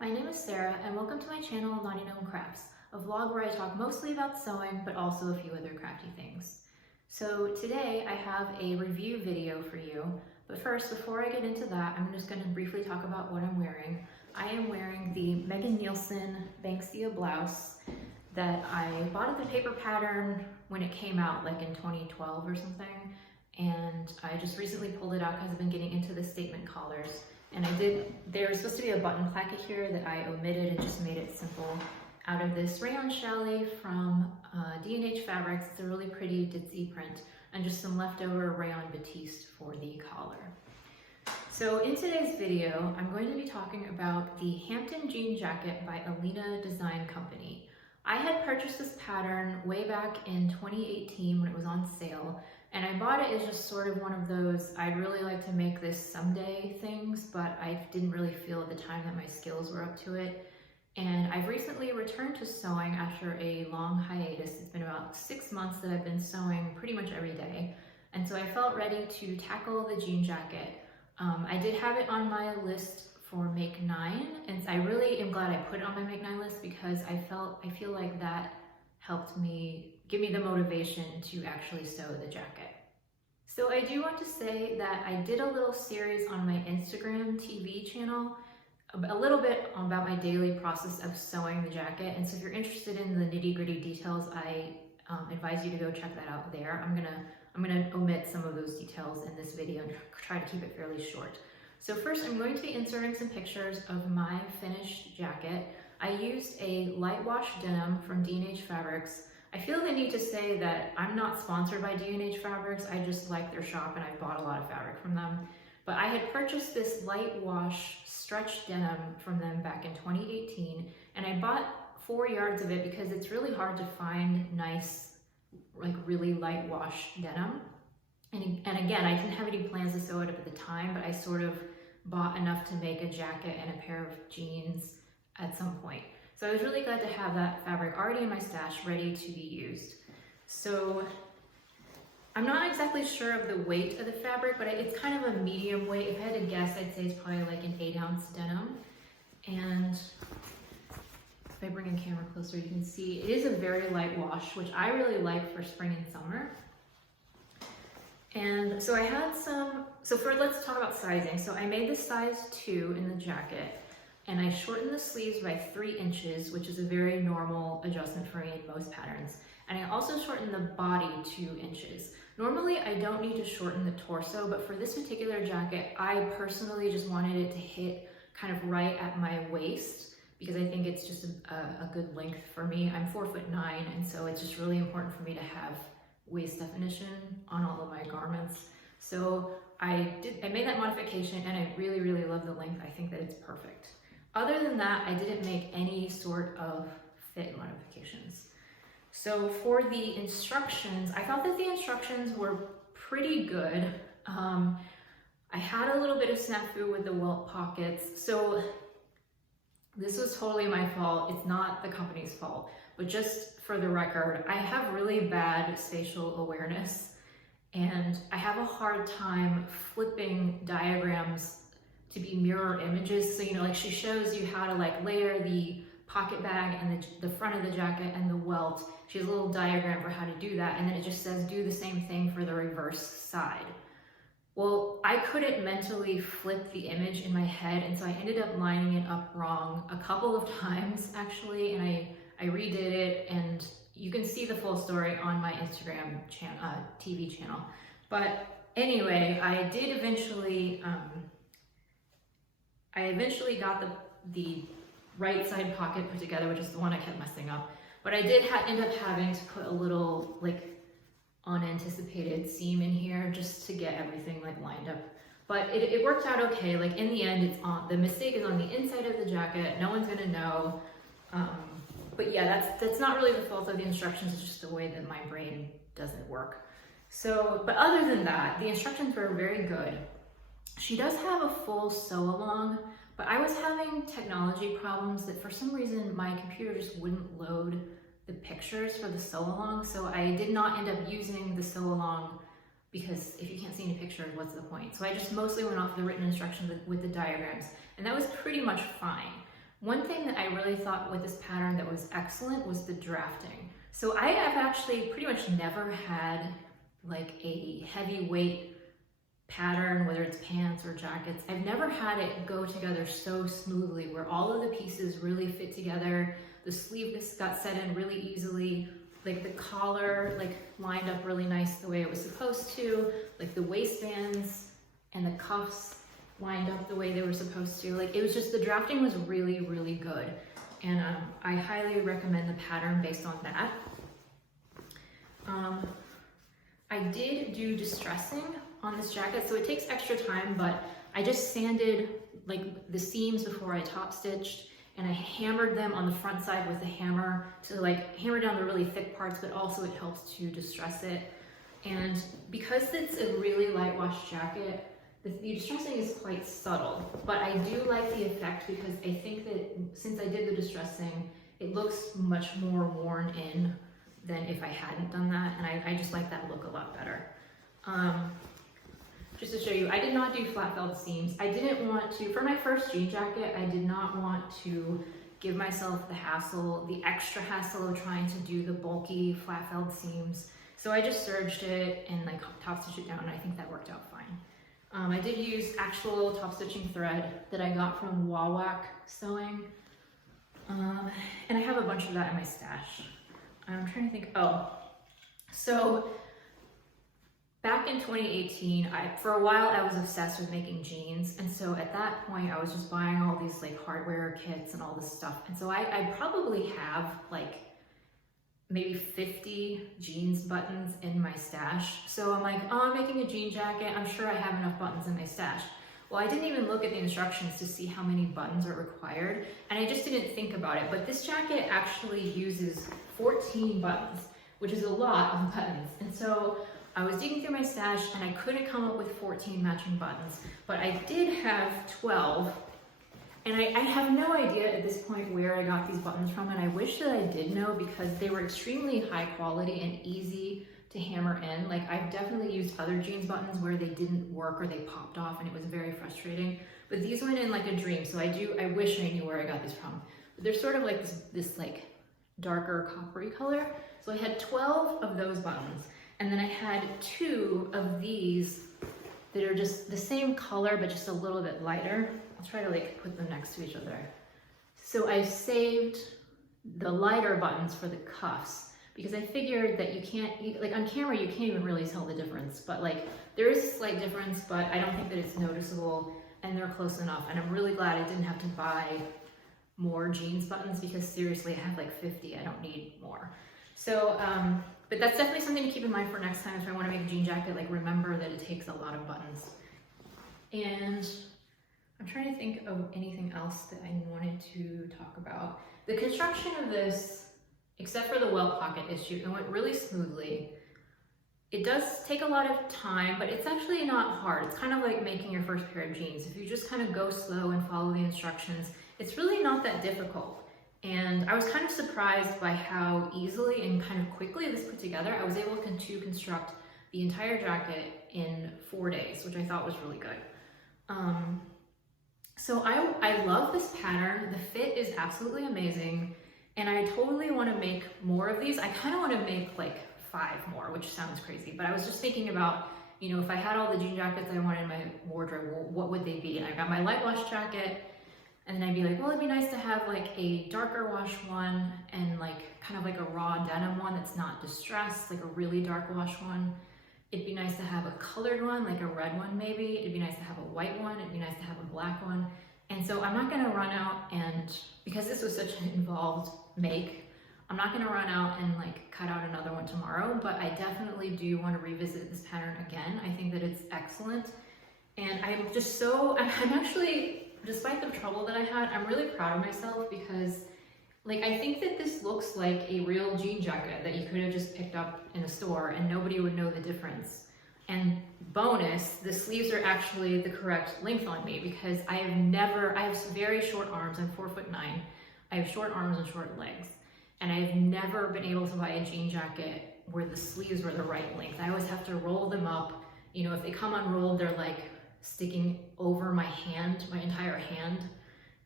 my name is Sarah and welcome to my channel Naughty Gnome Crafts, a vlog where I talk mostly about sewing but also a few other crafty things. So today I have a review video for you, but first before I get into that I'm just going to briefly talk about what I'm wearing. I am wearing the Megan Nielsen Banksia blouse that I bought at the paper pattern when it came out like in 2012 or something, and I just recently pulled it out because I've been getting into the statement collars. And there's supposed to be a button placket here that I omitted and just made it simple out of this rayon challis from D&H Fabrics. It's a really pretty ditzy print and just some leftover rayon batiste for the collar. So in today's video, I'm going to be talking about the Hampton jean jacket by Alina Design Company. I had purchased this pattern way back in 2018 when it was on sale, and I bought it as just sort of one of those I'd really like to make this someday things, but I didn't really feel at the time that my skills were up to it. And I've recently returned to sewing after a long hiatus. It's been about 6 months that I've been sewing pretty much every day, and so I felt ready to tackle the jean jacket. I did have it on my list for Make 9, and I really am glad I put it on my Make 9 list because I feel like that helped me give me the motivation to actually sew the jacket. So I do want to say that I did a little series on my Instagram TV channel, a little bit about my daily process of sewing the jacket, and so if you're interested in the nitty-gritty details, I advise you to go check that out there. I'm gonna omit some of those details in this video and try to keep it fairly short. So first, I'm going to be inserting some pictures of my finished jacket. I used a light wash denim from D&H Fabrics. I feel the need to say that I'm not sponsored by D&H Fabrics. I just like their shop and I've bought a lot of fabric from them. But I had purchased this light wash stretch denim from them back in 2018, and I bought 4 yards of it because it's really hard to find nice, like really light wash denim. And again, I didn't have any plans to sew it up at the time, but I sort of bought enough to make a jacket and a pair of jeans at some point. So I was really glad to have that fabric already in my stash, ready to be used. So I'm not exactly sure of the weight of the fabric, but it's kind of a medium weight. If I had to guess, I'd say it's probably like an 8-ounce denim. And if I bring in camera closer, you can see it is a very light wash, which I really like for spring and summer. And so I had let's talk about sizing. So I made the size 2 in the jacket, and I shortened the sleeves by 3 inches, which is a very normal adjustment for me in most patterns. And I also shortened the body 2 inches. Normally I don't need to shorten the torso, but for this particular jacket, I personally just wanted it to hit kind of right at my waist because I think it's just a good length for me. I'm 4'9", and so it's just really important for me to have waist definition on all of my garments. So I made that modification, and I really, really love the length. I think that it's perfect. Other than that, I didn't make any sort of fit modifications. So for the instructions, I thought that the instructions were pretty good. I had a little bit of snafu with the welt pockets. So this was totally my fault. It's not the company's fault, but just for the record, I have really bad spatial awareness, and I have a hard time flipping diagrams to be mirror images. So, like she shows you how to like layer the pocket bag and the front of the jacket and the welt. She has a little diagram for how to do that, and then it just says do the same thing for the reverse side. Well, I couldn't mentally flip the image in my head, and so I ended up lining it up wrong a couple of times actually, and I redid it, and you can see the full story on my Instagram TV channel. But anyway, I eventually got the right side pocket put together, which is the one I kept messing up. But I did end up having to put a little like unanticipated seam in here just to get everything like lined up. But it worked out okay. Like in the end, the mistake is on the inside of the jacket. No one's gonna know. But yeah, that's not really the fault of the instructions, it's just the way that my brain doesn't work. So, but other than that, the instructions were very good. She does have a full sew along, but I was having technology problems that for some reason my computer just wouldn't load the pictures for the sew along. So I did not end up using the sew along because if you can't see any pictures, what's the point? So I just mostly went off the written instructions with the diagrams, and that was pretty much fine. One thing that I really thought with this pattern that was excellent was the drafting. So I have actually pretty much never had like a heavyweight pattern, whether it's pants or jackets. I've never had it go together so smoothly where all of the pieces really fit together. The sleeve got set in really easily. Like the collar like lined up really nice the way it was supposed to. Like the waistbands and the cuffs lined up the way they were supposed to. Like it was just, the drafting was really, really good. And I highly recommend the pattern based on that. I did do distressing on this jacket, so it takes extra time, but I just sanded like the seams before I top stitched, and I hammered them on the front side with a hammer to like hammer down the really thick parts, but also it helps to distress it. And because it's a really light wash jacket, the distressing is quite subtle, but I do like the effect because I think that since I did the distressing, it looks much more worn in than if I hadn't done that, and I just like that look a lot better. Just to show you, I did not do flat felled seams. I didn't want to, for my first jean jacket, I did not want to give myself the hassle, the extra hassle of trying to do the bulky flat felled seams. So I just serged it and like top stitched it down, and I think that worked out fine. I did use actual top stitching thread that I got from Wawak Sewing. And I have a bunch of that in my stash. I'm trying to think, so back in 2018, for a while I was obsessed with making jeans. And so at that point I was just buying all these like hardware kits and all this stuff. And so I probably have like maybe 50 jeans buttons in my stash. So I'm like, oh, I'm making a jean jacket. I'm sure I have enough buttons in my stash. Well, I didn't even look at the instructions to see how many buttons are required, and I just didn't think about it. But this jacket actually uses 14 buttons, which is a lot of buttons. And so I was digging through my stash and I couldn't come up with 14 matching buttons, but I did have 12. And I have no idea at this point where I got these buttons from, and I wish that I did know because they were extremely high quality and easy to hammer in. Like I've definitely used other jeans buttons where they didn't work or they popped off and it was very frustrating. But these went in like a dream, so I wish I knew where I got these from. But they're sort of like this like darker coppery color. So I had 12 of those buttons, and then I had 2 of these that are just the same color but just a little bit lighter. I'll try to like put them next to each other. So I saved the lighter buttons for the cuffs because I figured that you can't, like on camera you can't even really tell the difference, but like there is a slight difference, but I don't think that it's noticeable, and they're close enough. And I'm really glad I didn't have to buy more jeans buttons because seriously I have like 50, I don't need more. So, but that's definitely something to keep in mind for next time if I want to make a jean jacket. Like remember that it takes a lot of buttons. And I'm trying to think of anything else that I wanted to talk about. The construction of this, except for the welt pocket issue, it went really smoothly. It does take a lot of time, but it's actually not hard. It's kind of like making your first pair of jeans. If you just kind of go slow and follow the instructions, it's really not that difficult. And I was kind of surprised by how easily and kind of quickly this put together. I was able to construct the entire jacket in 4 days, which I thought was really good. So I love this pattern. The fit is absolutely amazing, and I totally want to make more of these. I kind of want to make like 5 more, which sounds crazy, but I was just thinking about, you know, if I had all the jean jackets I wanted in my wardrobe, what would they be? And I got my light wash jacket, and then I'd be like, well, it'd be nice to have like a darker wash one and like kind of like a raw denim one that's not distressed, like a really dark wash one. It'd be nice to have a colored one, like a red one maybe. It'd be nice to have a white one. It'd be nice to have a black one. And so I'm not gonna run out and, because this was such an involved make, I'm not gonna run out and like cut out another one tomorrow, but I definitely do want to revisit this pattern again. I think that it's excellent. And I'm just I'm actually, despite the trouble that I had, I'm really proud of myself because like, I think that this looks like a real jean jacket that you could have just picked up in a store and nobody would know the difference. And bonus, the sleeves are actually the correct length on me because I have very short arms. I'm 4'9". I have short arms and short legs. And I've never been able to buy a jean jacket where the sleeves were the right length. I always have to roll them up. You know, if they come unrolled, they're like sticking over my hand, my entire hand.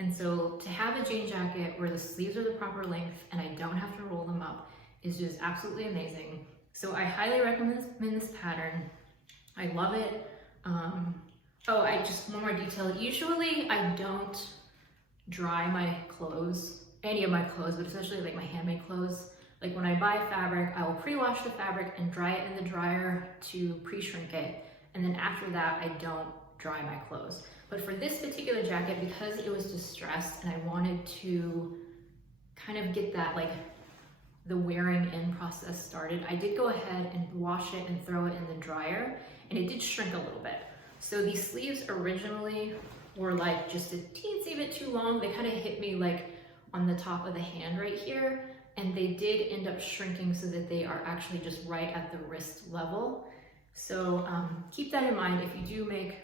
And so to have a jean jacket where the sleeves are the proper length and I don't have to roll them up is just absolutely amazing. So I highly recommend this pattern. I love it. Oh, one more detail. Usually I don't dry my clothes, any of my clothes, but especially like my handmade clothes. Like when I buy fabric, I will pre-wash the fabric and dry it in the dryer to pre-shrink it. And then after that, I don't dry my clothes. But for this particular jacket, because it was distressed and I wanted to kind of get that like the wearing in process started, I did go ahead and wash it and throw it in the dryer, and it did shrink a little bit. So these sleeves originally were like just a teensy bit too long. They kind of hit me like on the top of the hand right here, and they did end up shrinking so that they are actually just right at the wrist level. So keep that in mind if you do make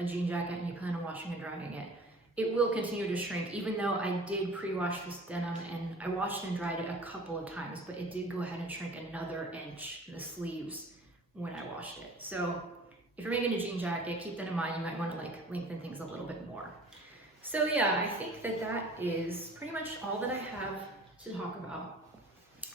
a jean jacket and you plan on washing and drying it. It will continue to shrink, even though I did pre-wash this denim and I washed and dried it a couple of times, but it did go ahead and shrink another inch in the sleeves when I washed it. So if you're making a jean jacket, keep that in mind. You might want to like lengthen things a little bit more. So yeah, I think that is pretty much all that I have to talk about.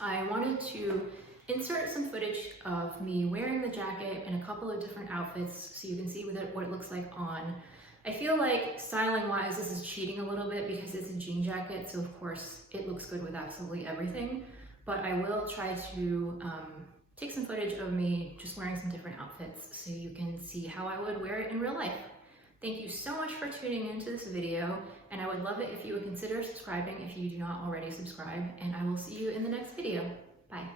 I wanted to insert some footage of me wearing the jacket in a couple of different outfits so you can see what it looks like on. I feel like styling wise, this is cheating a little bit because it's a jean jacket, so of course it looks good with absolutely everything, but I will try to take some footage of me just wearing some different outfits so you can see how I would wear it in real life. Thank you so much for tuning into this video, and I would love it if you would consider subscribing if you do not already subscribe, and I will see you in the next video. Bye.